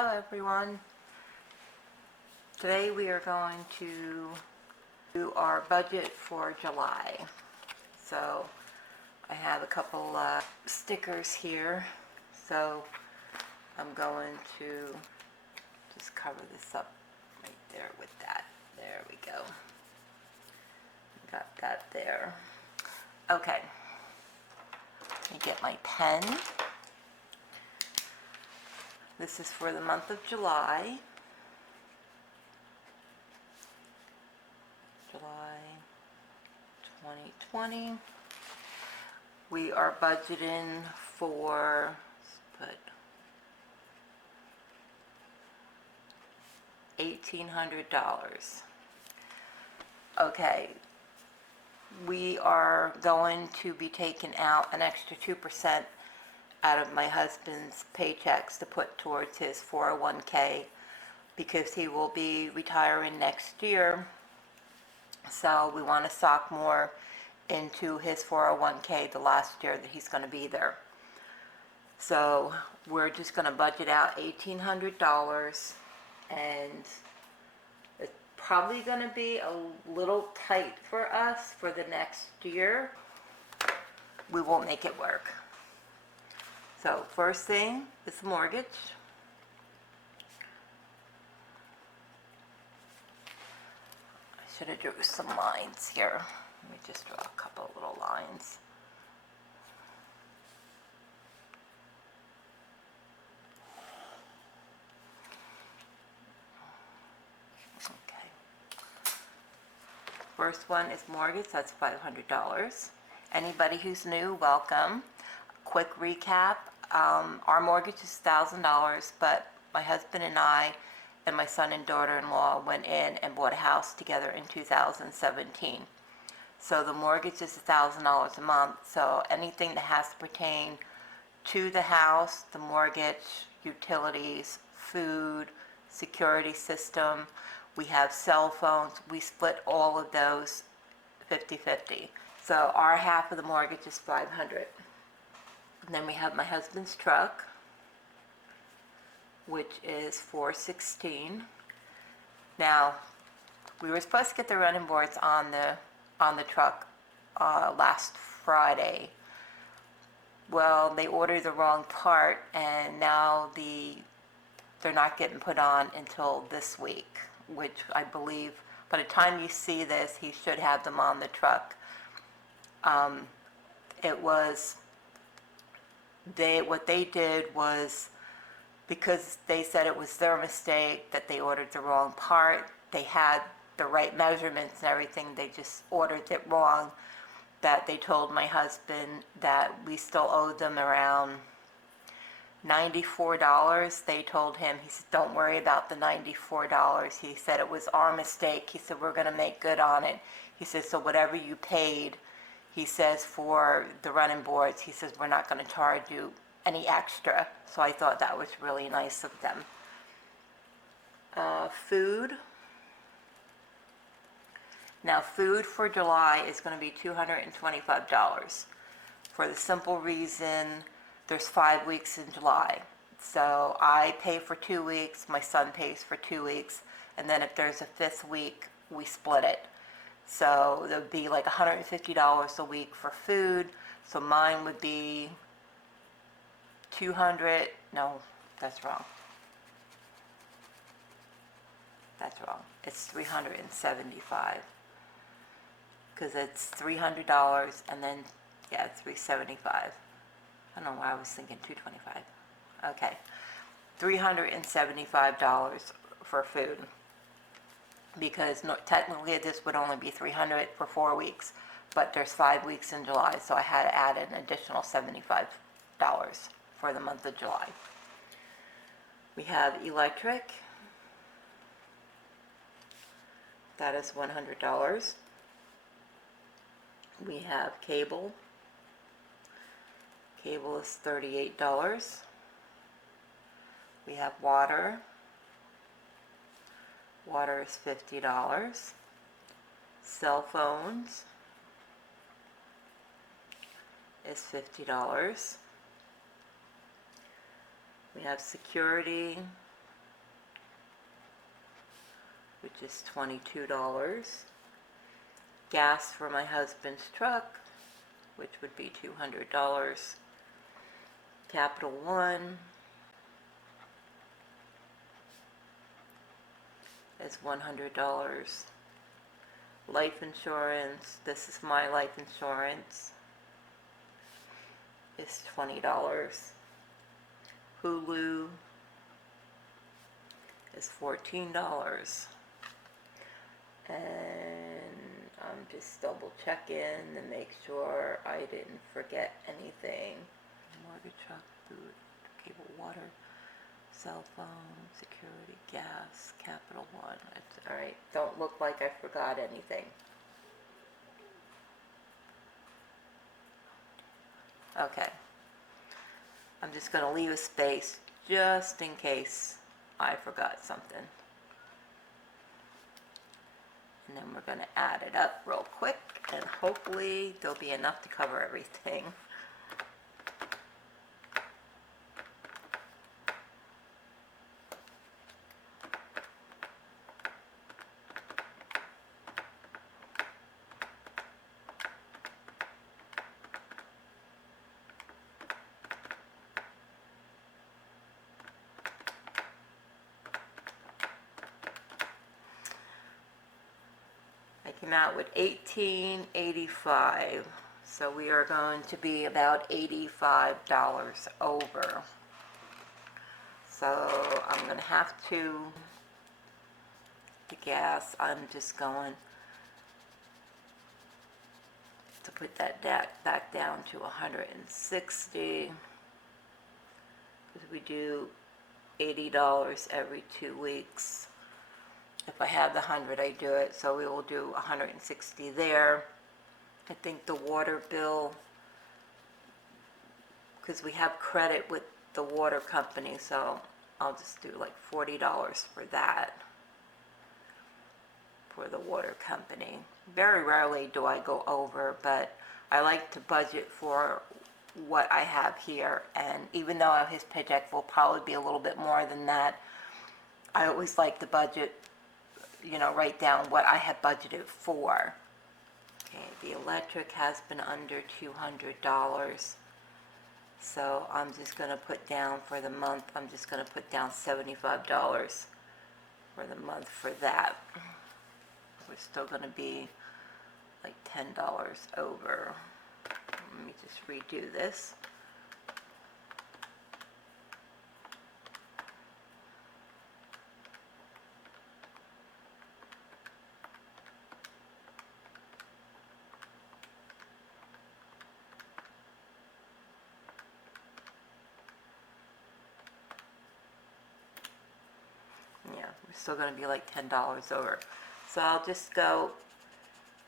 Hello everyone. Today we are going to do our budget for July. So I have a couple stickers here. So I'm going to just cover this up right there with that. There we go. Got that there. Okay. Let me get my pen. This is for the month of July. July 2020. We are budgeting for, let's put $1,800. Okay. We are going to be taking out an extra 2% out of my husband's paychecks to put towards his 401k because he will be retiring next year. So we want to sock more into his 401k the last year that he's going to be there. So we're just going to budget out $1,800, and it's probably going to be a little tight for us for the next year. We won't make it work. So first thing is the mortgage. I should have drew some lines here. Let me just draw a couple of little lines. Okay. First one is mortgage, that's $500. Anybody who's new, welcome. Quick recap, our mortgage is $1,000, but my husband and I and my son and daughter-in-law went in and bought a house together in 2017. So the mortgage is $1,000 a month, so anything that has to pertain to the house, the mortgage, utilities, food, security system, we have cell phones, we split all of those 50-50. So our half of the mortgage is $500. And then we have my husband's truck, which is $416. Now, we were supposed to get the running boards on the truck last Friday. Well, they ordered the wrong part, and now they're not getting put on until this week, which I believe by the time you see this, he should have them on the truck. What they did was, because they said it was their mistake that they ordered the wrong part, they had the right measurements and everything, they just ordered it wrong, that they told my husband that we still owed them around $94. They told him, he said, don't worry about the $94. He said it was our mistake. He said, we're going to make good on it. He said, so whatever you paid, he says, for the running boards, he says, we're not going to charge you any extra. So I thought that was really nice of them. Food. Now, food for July is going to be $225 for the simple reason there's 5 weeks in July. So I pay for 2 weeks, my son pays for 2 weeks, and then if there's a 5th week, we split it. So there would be like $150 a week for food. So mine would be $200. No, that's wrong. That's wrong. It's $375. Because it's $300 and then, yeah, it's $375. I don't know why I was thinking $225. Okay. $375 for food. Because technically this would only be $300 for 4 weeks, but there's 5 weeks in July, so I had to add an additional $75 for the month of July. We have electric. That is $100. We have cable. Cable is $38. We have water. Water is $50. Cell phones is $50. We have security which is $22. Gas for my husband's truck, which would be $200. Capital One is $100. Life insurance, this is my life insurance, is $20. Hulu is $14. And I'm just double checking to make sure I didn't forget anything. Mortgage, truck, food, cable, water, cell phone, security, gas, Capital One. It's all right. Don't look like I forgot anything. Okay. I'm just going to leave a space just in case I forgot something. And then we're going to add it up real quick, and hopefully there'll be enough to cover everything. I came out with $18.85, so we are going to be about $85 over. So I'm going to have to, the gas, I'm just going to put that back down to 160, because we do $80 every 2 weeks. If I have the 100, I do it, so we will do 160 there. I think the water bill, because we have credit with the water company, so I'll just do like $40 for that, for the water company. Very rarely do I go over, but I like to budget for what I have here, and even though his paycheck will probably be a little bit more than that, I always like to budget, you know, write down what I have budgeted for. Okay, the electric has been under $200, so I'm just going to put down for the month, I'm just going to put down $75 for the month for that. We're still going to be like $10 over. Let me just redo this. Yeah, we're still going to be like $10 over. So I'll just go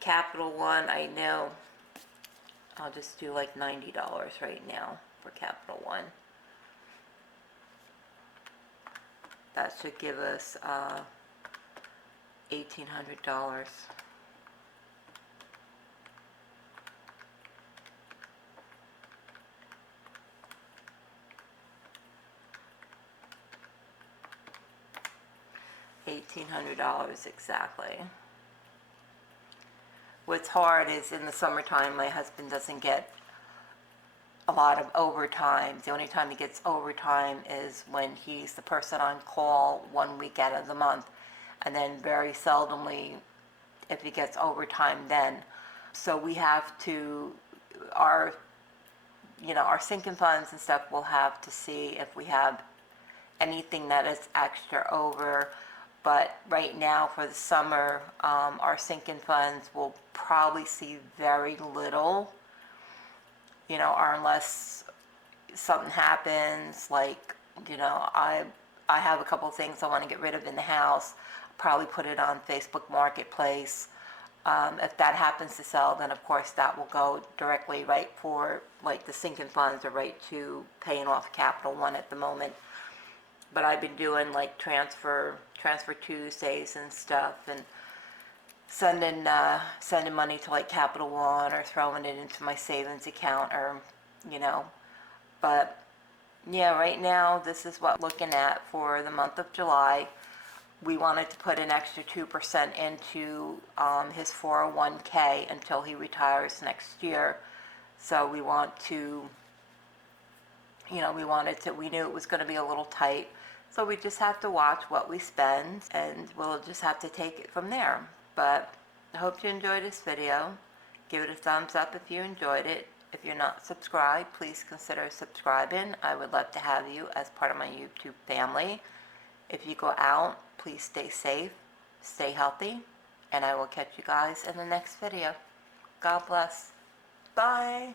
Capital One. I know I'll just do like $90 right now for Capital One. That should give us $1,800. $1,800 exactly. What's hard is in the summertime, my husband doesn't get a lot of overtime. The only time he gets overtime is when he's the person on call 1 week out of the month, and then very seldomly if he gets overtime then. So we have to, our sinking funds and stuff, we'll have to see if we have anything that is extra over. But right now for the summer, our sinking funds will probably see very little, or unless something happens, like, I have a couple of things I want to get rid of in the house, probably put it on Facebook Marketplace. If that happens to sell, then of course that will go directly right for like the sinking funds or right to paying off Capital One at the moment. But I've been doing like transfer Tuesdays and stuff, and sending money to like Capital One or throwing it into my savings account, or but yeah, right now this is what I'm looking at for the month of July. we wanted to put an extra 2% into his 401k until he retires next year. So we want to, we knew it was going to be a little tight. So we just have to watch what we spend, and we'll just have to take it from there. But I hope you enjoyed this video. Give it a thumbs up if you enjoyed it. If you're not subscribed, please consider subscribing. I would love to have you as part of my YouTube family. If you go out, please stay safe, stay healthy, and I will catch you guys in the next video. God bless. Bye.